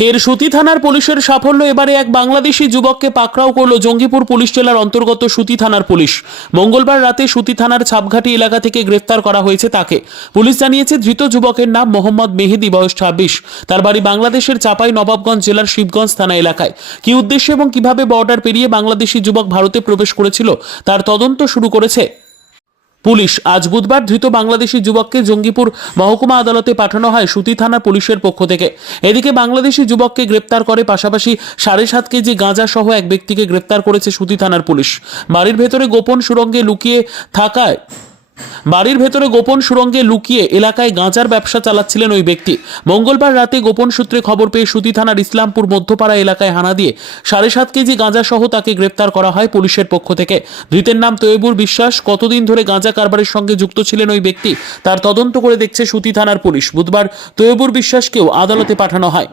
ফের সুতি থানার পুলিশের সাফল্য। এবারে এক বাংলাদেশি যুবককে পাকড়াও করল জঙ্গিপুর পুলিশ জেলার অন্তর্গত সুতি থানার পুলিশ। মঙ্গলবার রাতে সুতি থানার ছাপঘাটি এলাকা থেকে গ্রেফতার করা হয়েছে তাকে। পুলিশ জানিয়েছে ধৃত যুবকের নাম মোহাম্মদ মেহেদি, বয়স 26। তার বাড়ি বাংলাদেশের চাঁপাই নবাবগঞ্জ জেলার শিবগঞ্জ থানা এলাকায়। কি উদ্দেশ্যে এবং কিভাবে বর্ডার পেরিয়ে বাংলাদেশি যুবক ভারতে প্রবেশ করেছিল তার তদন্ত শুরু করেছে পুলিশ। আজ বুধবার ধৃত বাংলাদেশি যুবককে জঙ্গিপুর মহকুমা আদালতে পাঠানো হয় সুতি থানা পুলিশের পক্ষ থেকে। এদিকে বাংলাদেশি যুবককে গ্রেপ্তার করে পাশাপাশি 7.5 কেজি গাঁজা সহ এক ব্যক্তিকে গ্রেপ্তার করেছে সুতি থানার পুলিশ। বাড়ির ভেতরে গোপন সুড়ঙ্গে লুকিয়ে এলাকায় গাঁজার ব্যবসা চালাচ্ছিলেন ওই ব্যক্তি। মঙ্গলবার রাতে গোপন সূত্রে খবর পেয়ে সুতি থানার ইসলামপুর মধ্যপাড়া এলাকায় হানা দিয়ে 7.5 কেজি গাঁজা সহ তাকে গ্রেপ্তার করা হয় পুলিশের পক্ষ থেকে। ধৃতের নাম তৈবুর বিশ্বাস। কতদিন ধরে গাঁজা কারবারের সঙ্গে যুক্ত ছিলেন ওই ব্যক্তি তার তদন্ত করে দেখছে সুতি থানার পুলিশ। বুধবার তৈবুর বিশ্বাসকেও আদালতে পাঠানো হয়।